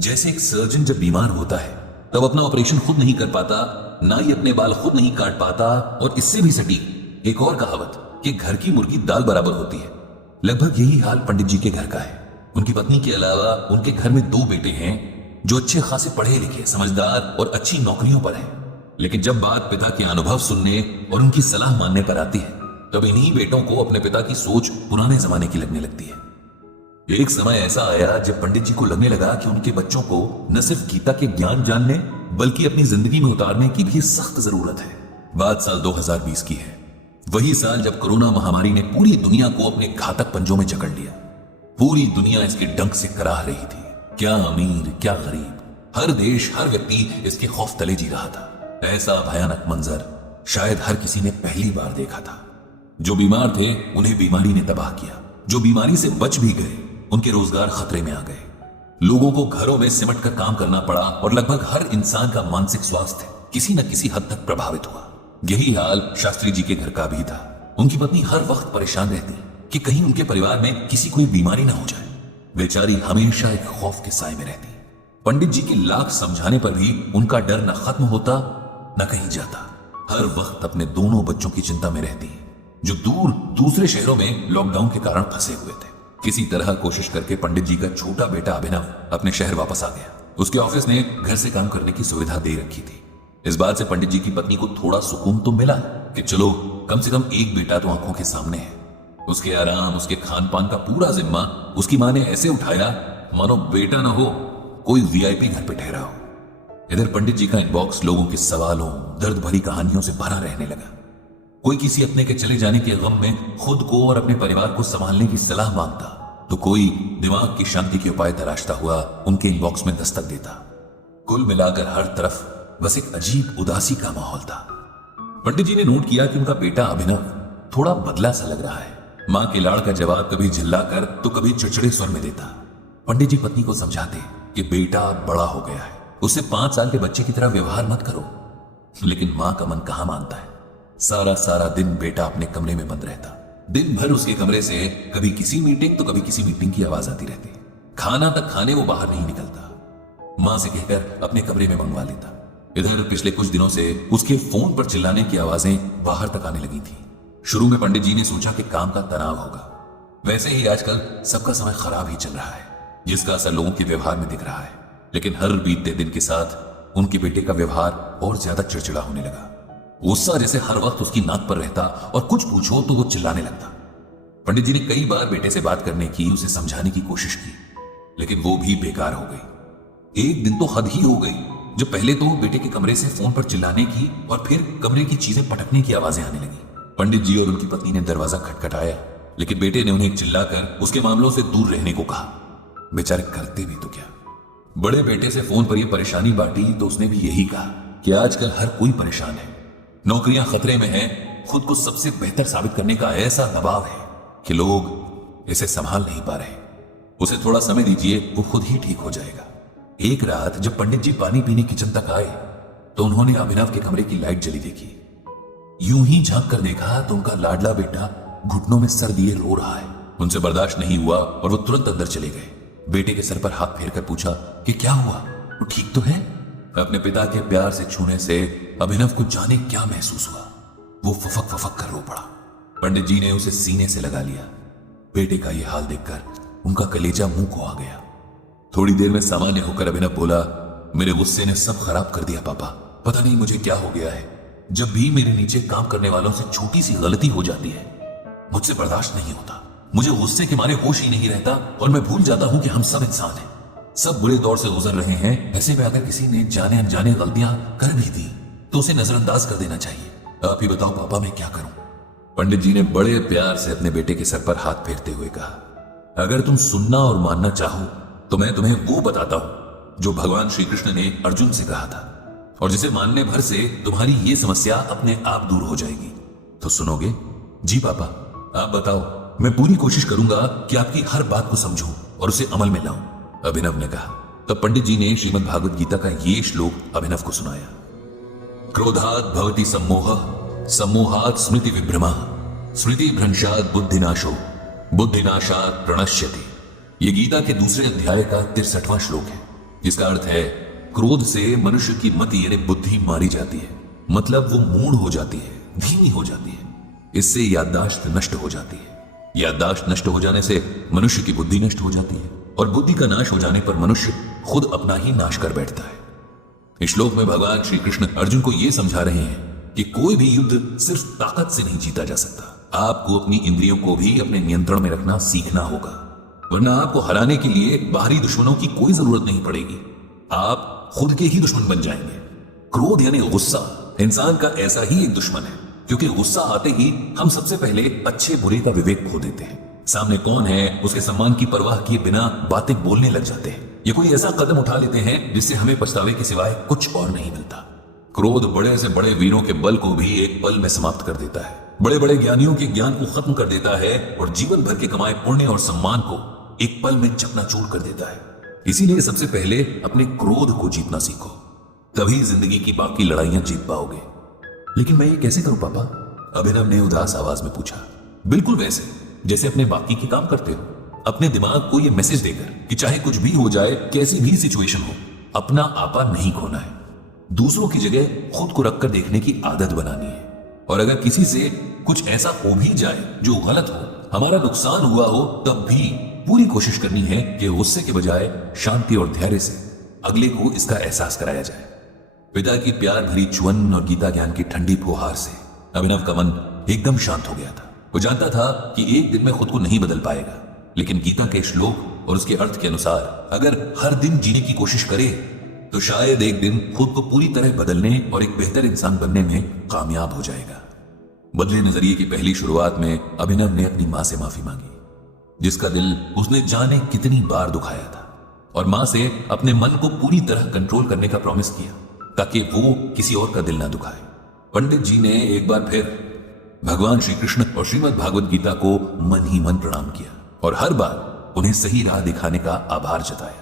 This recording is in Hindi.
जैसे एक सर्जन जब बीमार होता है तब अपना ऑपरेशन खुद नहीं कर पाता, ना ही अपने बाल खुद नहीं काट पाता, और इससे भी सटीक एक और कहावत कि घर की मुर्गी दाल बराबर होती है, लगभग यही हाल पंडित जी के घर का है। उनकी पत्नी के अलावा उनके घर में 2 बेटे हैं जो अच्छे खासे पढ़े लिखे, समझदार और अच्छी नौकरियों पर हैं। लेकिन जब बात पिता के अनुभव सुनने और उनकी सलाह मानने पर आती है तब इन्हीं बेटों को अपने पिता की सोच पुराने जमाने की लगने लगती है। एक समय ऐसा आया जब पंडित जी को लगने लगा कि उनके बच्चों को न सिर्फ गीता के ज्ञान जानने बल्कि अपनी जिंदगी में उतारने की भी सख्त जरूरत है। बात साल 2020 की है, वही साल जब कोरोना महामारी ने पूरी दुनिया को अपने घातक पंजों में जकड़ लिया। पूरी दुनिया इसके डंक से कराह रही थी, क्या अमीर क्या गरीब, हर देश हर व्यक्ति इसके खौफ तले जी रहा था। ऐसा भयानक मंजर शायद हर किसी ने पहली बार देखा था। जो बीमार थे उन्हें बीमारी ने तबाह किया, जो बीमारी से बच भी गए उनके रोजगार खतरे में आ गए। लोगों को घरों में सिमट कर काम करना पड़ा और लगभग हर इंसान का मानसिक स्वास्थ्य किसी न किसी हद तक प्रभावित हुआ। यही हाल शास्त्री जी के घर का भी था। उनकी पत्नी हर वक्त परेशान रहती कि कहीं उनके परिवार में किसी कोई बीमारी ना हो जाए। बेचारी हमेशा एक खौफ के साए में रहती। पंडित जी की लाख समझाने पर भी उनका डर न खत्म होता न कहीं जाता। हर वक्त अपने दोनों बच्चों की चिंता में रहती जो दूर दूसरे शहरों में लॉकडाउन के कारण फंसे हुए थे। किसी तरह कोशिश करके पंडित जी का छोटा बेटा अभिनव अपने शहर वापस आ गया। उसके ऑफिस ने घर से काम करने की सुविधा दे रखी थी। इस बात से पंडित जी की पत्नी को थोड़ा सुकून तो मिला कि चलो कम से कम एक बेटा तो आंखों के सामने है। उसके आराम उसके खान पान का पूरा जिम्मा उसकी मां ने ऐसे उठाया मानो बेटा ना हो कोई वीआईपी घर पे ठहरा हो। इधर पंडित जी का इनबॉक्स लोगों के सवालों दर्द भरी कहानियों से भरा रहने लगा। कोई किसी अपने के चले जाने के गम में खुद को और अपने परिवार को संभालने की सलाह मांगता तो कोई दिमाग की शांति के उपाय तलाशता हुआ उनके इनबॉक्स में दस्तक देता। कुल मिलाकर हर तरफ बस एक अजीब उदासी का माहौल था। पंडित जी ने नोट किया कि उनका बेटा अभिनव थोड़ा बदला सा लग रहा है। मां के लाड़ का जवाब कभी झिल्लाकर तो कभी चिड़चिड़े स्वर में देता। पंडित जी पत्नी को समझाते कि बेटा बड़ा हो गया है, उससे 5 साल के बच्चे की तरह व्यवहार मत करो। लेकिन मां का मन कहां मानता है। सारा दिन बेटा अपने कमरे में बंद रहता। दिन भर उसके कमरे से कभी किसी मीटिंग तो कभी किसी मीटिंग की आवाज आती रहती। खाना तक खाने वो बाहर नहीं निकलता। मां से कहकर अपने कमरे में मंगवा लेता। इधर पिछले कुछ दिनों से उसके फोन पर चिल्लाने की आवाजें बाहर तक आने लगी थी। शुरू में पंडित जी ने सोचा कि काम का तनाव होगा। वैसे ही आजकल सबका समय खराब ही चल रहा है, जिसका असर लोगों के व्यवहार में दिख रहा है। लेकिन हर बीतते दिन के साथ उनके बेटे का व्यवहार और ज्यादा चिड़चिड़ा होने लगा। गुस्सा जैसे हर वक्त उसकी नाक पर रहता और कुछ पूछो तो वो चिल्लाने लगता। पंडित जी ने कई बार बेटे से बात करने की, उसे समझाने की कोशिश की, लेकिन वो भी बेकार हो गई। एक दिन तो हद ही हो गई जब पहले तो बेटे के कमरे से फोन पर चिल्लाने की और फिर कमरे की चीजें पटकने की आवाजें आने लगी। पंडित जी और उनकी पत्नी ने दरवाजा खटखटाया, लेकिन बेटे ने उन्हें चिल्लाकर उसके मामलों से दूर रहने को कहा। बेचारे करते भी तो क्या। बड़े बेटे से फोन पर यह परेशानी बांटी तो उसने भी यही कहा कि आजकल हर कोई परेशान है, नौकरियां खतरे में हैं, खुद को सबसे बेहतर साबित करने का ऐसा दबाव है कि लोग इसे संभाल नहीं पा रहे। उसे थोड़ा समय दीजिए, वो खुद ही ठीक हो जाएगा। एक रात जब पंडित जी पानी पीने किचन तक आए तो उन्होंने अभिनव के कमरे की लाइट जली देखी। यूं ही झांक कर देखा तो उनका लाडला बेटा घुटनों में सर लिए रो रहा है। उनसे बर्दाश्त नहीं हुआ और वो तुरंत अंदर चले गए। बेटे के सर पर हाथ फेरकर पूछा कि क्या हुआ, वो ठीक तो है? अपने पिता के प्यार से छूने से अभिनव को जाने क्या महसूस हुआ। वो फफक फफक कर रो पड़ा। पंडित जी ने उसे सीने से लगा लिया। बेटे का यह हाल देखकर उनका कलेजा मुंह को आ गया। थोड़ी देर में सामान्य होकर अभिनव बोला, मेरे गुस्से ने सब खराब कर दिया पापा। पता नहीं मुझे क्या हो गया है, जब भी मेरे नीचे काम करने वालों से छोटी सी गलती हो जाती है मुझसे बर्दाश्त नहीं होता। मुझे गुस्से के मारे होश ही नहीं रहता और मैं भूल जाता हूं कि हम सब इंसान हैं, सब बुरे दौर से गुजर रहे हैं। ऐसे में अगर किसी ने जाने अनजाने गलतियां कर भी दी तो उसे नजरअंदाज कर देना चाहिए। आप ही बताओ पापा, मैं क्या करूं? पंडित जी ने बड़े प्यार से अपने बेटे के सर पर हाथ फेरते हुए कहा, अगर तुम सुनना और मानना चाहो तो मैं तुम्हें वो बताता हूं जो भगवान श्री कृष्ण ने अर्जुन से कहा था और जिसे मानने भर से तुम्हारी ये समस्या अपने आप दूर हो जाएगी। तो सुनोगे? जी पापा, आप बताओ। मैं पूरी कोशिश करूंगा कि आपकी हर बात को समझूं और उसे अमल में लाऊं, अभिनव ने कहा। तब पंडित जी ने श्रीमद् भागवत गीता का ये श्लोक अभिनव को सुनाया। क्रोधात् भवति सम्मोहः, सम्मोहात् स्मृति विभ्रमः, स्मृति भ्रंशात् बुद्धिनाशो, बुद्धिनाशात् प्रणश्यति। ये गीता के दूसरे अध्याय का 63वां श्लोक है। जिसका अर्थ है क्रोध से मनुष्य की मति यानी बुद्धि मारी जाती है, मतलब वो मूढ़ हो जाती है, धीमी हो जाती है। इससे याददाश्त नष्ट हो जाती है। याददाश्त नष्ट हो जाने से मनुष्य की बुद्धि नष्ट हो जाती है, और बुद्धि का नाश हो जाने पर मनुष्य खुद अपना ही नाश कर बैठता है। इस श्लोक में भगवान श्री कृष्ण अर्जुन को यह समझा रहे हैं कि कोई भी युद्ध सिर्फ ताकत से नहीं जीता जा सकता। आपको अपनी इंद्रियों को भी अपने नियंत्रण में रखना सीखना होगा, वरना आपको हराने के लिए बाहरी दुश्मनों की कोई जरूरत नहीं पड़ेगी। आप खुद के ही दुश्मन बन जाएंगे। क्रोध यानी गुस्सा इंसान का ऐसा ही एक दुश्मन है, क्योंकि गुस्सा आते ही हम सबसे पहले अच्छे बुरे का विवेक खो देते हैं। सामने कौन है उसके सम्मान की परवाह किए बिना बातें बोलने लग जाते हैं। ये कोई ऐसा कदम उठा लेते हैं जिससे हमें पछतावे के सिवाय कुछ और नहीं मिलता। क्रोध बड़े से बड़े वीरों के बल को भी एक पल में समाप्त कर देता है, बड़े बड़े ज्ञानियों के ज्ञान को खत्म कर देता है, और जीवन भर के कमाए पुण्य और सम्मान को एक पल में चकनाचूर कर देता है। इसीलिए सबसे पहले अपने क्रोध को जीतना सीखो, तभी जिंदगी की बाकी लड़ाइयां जीत पाओगे। लेकिन मैं ये कैसे करूं पापा? अभिनव ने उदास आवाज में पूछा। बिल्कुल वैसे जैसे अपने बाकी के काम करते हो, अपने दिमाग को ये मैसेज देकर कि चाहे कुछ भी हो जाए, कैसी भी सिचुएशन हो, अपना आपा नहीं खोना है। दूसरों की जगह खुद को रखकर देखने की आदत बनानी है, और अगर किसी से कुछ ऐसा हो भी जाए जो गलत हो, हमारा नुकसान हुआ हो, तब भी पूरी कोशिश करनी है कि गुस्से के बजाय शांति और धैर्य से अगले को इसका एहसास कराया जाए। पिता की प्यार भरी चुअन और गीता ज्ञान की ठंडी फुहार से अभिनव का मन एकदम शांत हो गया था। वो जानता था कि एक दिन में खुद को नहीं बदल पाएगा, लेकिन गीता के श्लोक और उसके अर्थ के अनुसार अगर हर दिन जीने की कोशिश करे तो शायद एक दिन खुद को पूरी तरह बदलने और एक बेहतर इंसान बनने में कामयाब हो जाएगा। बदले नजरिए की पहली शुरुआत में अभिनव ने अपनी मां से माफी मांगी, जिसका दिल उसने जाने कितनी बार दुखाया था, और मां से अपने मन को पूरी तरह कंट्रोल करने का प्रॉमिस किया ताकि वो किसी और का दिल ना दुखाए। पंडित जी ने एक बार फिर भगवान श्री कृष्ण और श्रीमद् भागवत गीता को मन ही मन प्रणाम किया, और हर बार उन्हें सही राह दिखाने का आभार जताया।